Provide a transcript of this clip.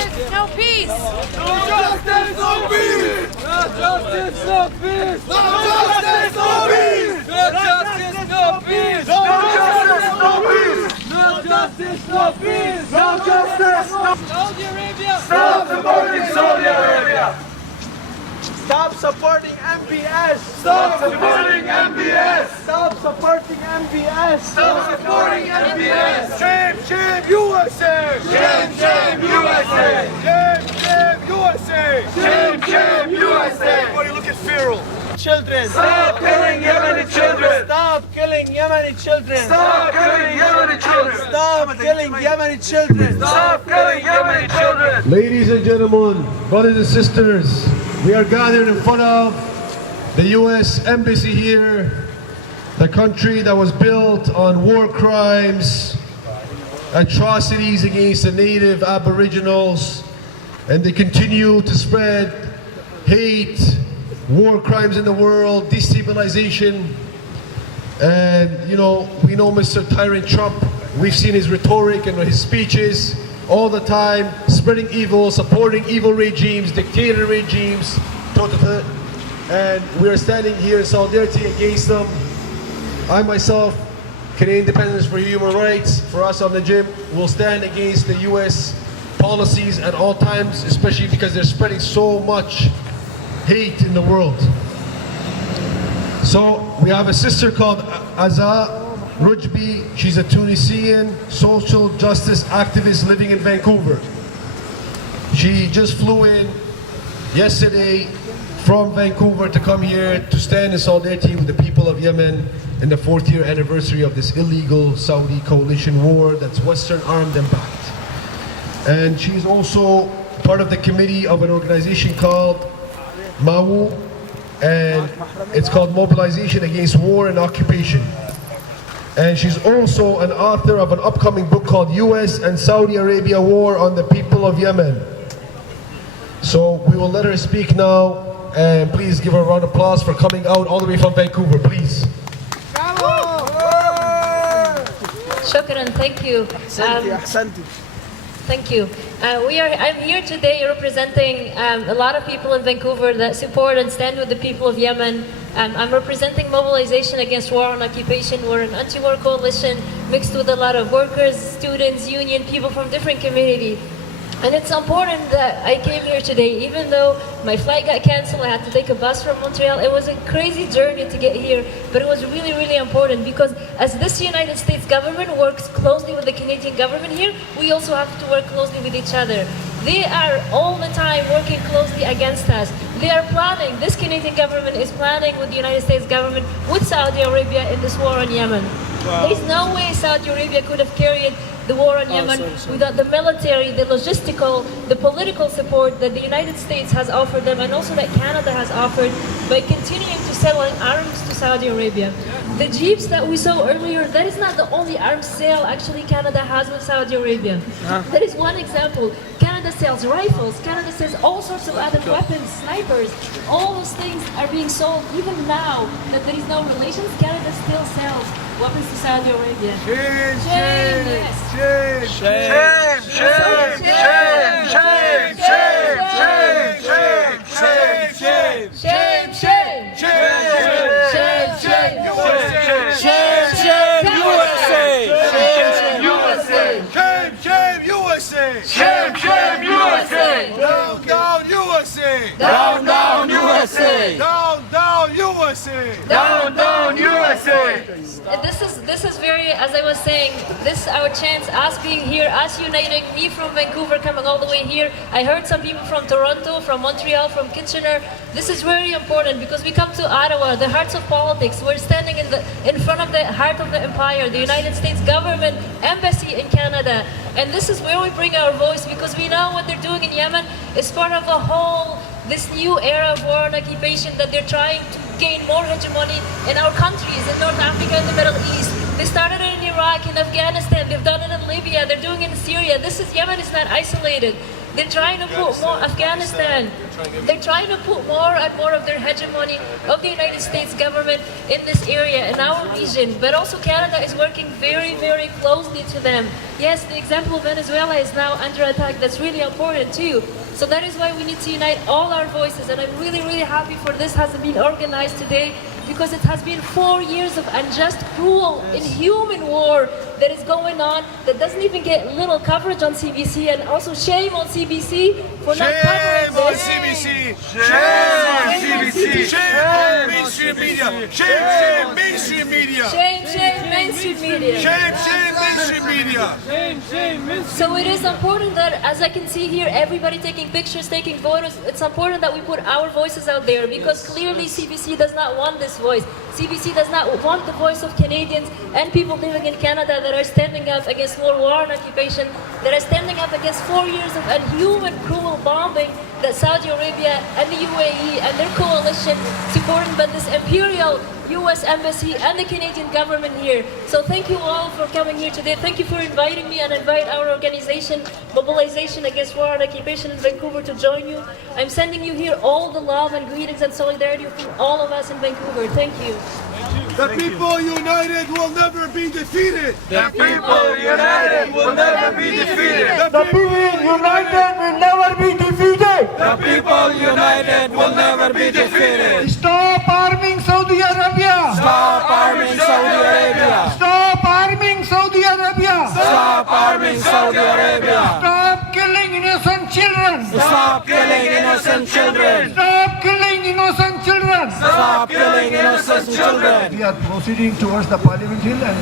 justice, no peace. No justice, no peace. No justice, no peace. No justice, no peace. No justice, no peace. No justice, no peace. No justice, no peace. No justice, no. Saudi Arabia. Stop supporting Saudi Arabia. Stop supporting MPS! Stop supporting MPS. Stop supporting MPS! Stop supporting MPS. Shame, shame, USA. Shame, shame, USA. Shame, shame, USA. Shame, shame, USA. Everybody look at Feral. Children! Stop killing Yemeni children. Stop killing Yemeni children! Stop killing Yemeni children. Stop killing Yemeni children! Stop killing Yemeni children. Ladies and gentlemen, brothers and sisters, we are gathered in front of the U.S. Embassy here, the country that was built on war crimes, atrocities against the native aboriginals, and they continue to spread hate, war crimes in the world, destabilization. And you know, we know Mr. Tyrant Trump, we've seen his rhetoric and his speeches all the time, spreading evil, supporting evil regimes, dictator regimes, and we are standing here in solidarity against them. I myself, Canadian Independence for Human Rights, for us on the gym, will stand against the US policies at all times, especially because they're spreading so much hate in the world. So we have a sister called Azza Rojbi. She's a Tunisian social justice activist living in Vancouver. She just flew in yesterday from Vancouver to come here to stand in solidarity with the people of Yemen in the 4th year anniversary of this illegal Saudi coalition war that's Western armed and backed. And she's also part of the committee of an organization called MAWO, and it's called Mobilization Against War and Occupation. And she's also an author of an upcoming book called US and Saudi Arabia War on the People of Yemen. So we will let her speak now, and please give her a round of applause for coming out all the way from Vancouver, please. Shukran, thank you. Thank you. I'm here today representing a lot of people in Vancouver that support and stand with the people of Yemen. I'm representing Mobilization Against War and Occupation. We're an anti-war coalition mixed with a lot of workers, students, union, people from different communities. And it's important that I came here today, even though my flight got canceled, I had to take a bus from Montreal. It was a crazy journey to get here, but it was really, really important because as this United States government works closely with the Canadian government here, we also have to work closely with each other. They are all the time working closely against us. They are planning, this Canadian government is planning with the United States government, with Saudi Arabia in this war on Yemen. Wow. There's no way Saudi Arabia could have carried the war on Yemen without the military, the logistical, the political support that the United States has offered them, and also that Canada has offered by continuing to sell arms to Saudi Arabia. The jeeps that we saw earlier, that is not the only arms sale actually Canada has with Saudi Arabia. That is one example. Canada sells rifles, Canada sells all sorts of other weapons, snipers. All those things are being sold even now that there is no relations. Canada still sells weapons to Saudi Arabia. Shame, shame, USA! Down, down, USA! Down, down, USA! Down, down, USA! Down, down, USA! This is very, as I was saying, this is our chance, us being here, us uniting, me from Vancouver coming all the way here. I heard some people from Toronto, from Montreal, from Kitchener. This is very important because we come to Ottawa, the hearts of politics. We're standing in front of the heart of the empire, the United States government, embassy in Canada. And this is where we bring our voice because we know what they're doing in Yemen is part of this new era of war and occupation that they're trying to gain more hegemony in our countries, in North Africa and the Middle East. They started it in Iraq, in Afghanistan, they've done it in Libya, they're doing it in Syria. Yemen is not isolated. They're trying to put more Afghanistan. They're trying to put more and more of their hegemony of the United States government in this area, in our region. But also Canada is working very, very closely to them. Yes, the example of Venezuela is now under attack. That's really important too. So that is why we need to unite all our voices. And I'm really, really happy for this has been organized today, because it has been 4 years of unjust, cruel, inhuman war that is going on, that doesn't even get little coverage on CBC, and also shame on CBC for not covering Shame on this. CBC! Shame on CBC! Shame on mainstream media! Shame mainstream media! Shame, mainstream media. Shame mainstream media! So it is important that, as I can see here, everybody taking pictures, taking photos, it's important that we put our voices out there, because clearly CBC does not want this voice. CBC does not want the voice of Canadians and people living in Canada that are standing up against more war and occupation, that are standing up against 4 years of inhuman, cruel bombing that Saudi Arabia and the UAE and their coalition, supported by this imperial U.S. Embassy and the Canadian government here. So thank you all for coming here today. Thank you for inviting me, and invite our organization, Mobilization Against War and Occupation in Vancouver, to join you. I'm sending you here all the love and greetings and solidarity from all of us in Vancouver. Thank you. The people united will never be defeated! The people united will never be defeated. The people united will never be defeated! The people united will never be defeated. Stop arming Saudi Arabia! Stop arming Saudi Arabia. Stop arming Saudi Arabia! Stop arming Saudi Arabia. Stop killing innocent children! Stop killing innocent children. Stop killing innocent children! Stop killing innocent children. We are proceeding towards the Parliament Hill, and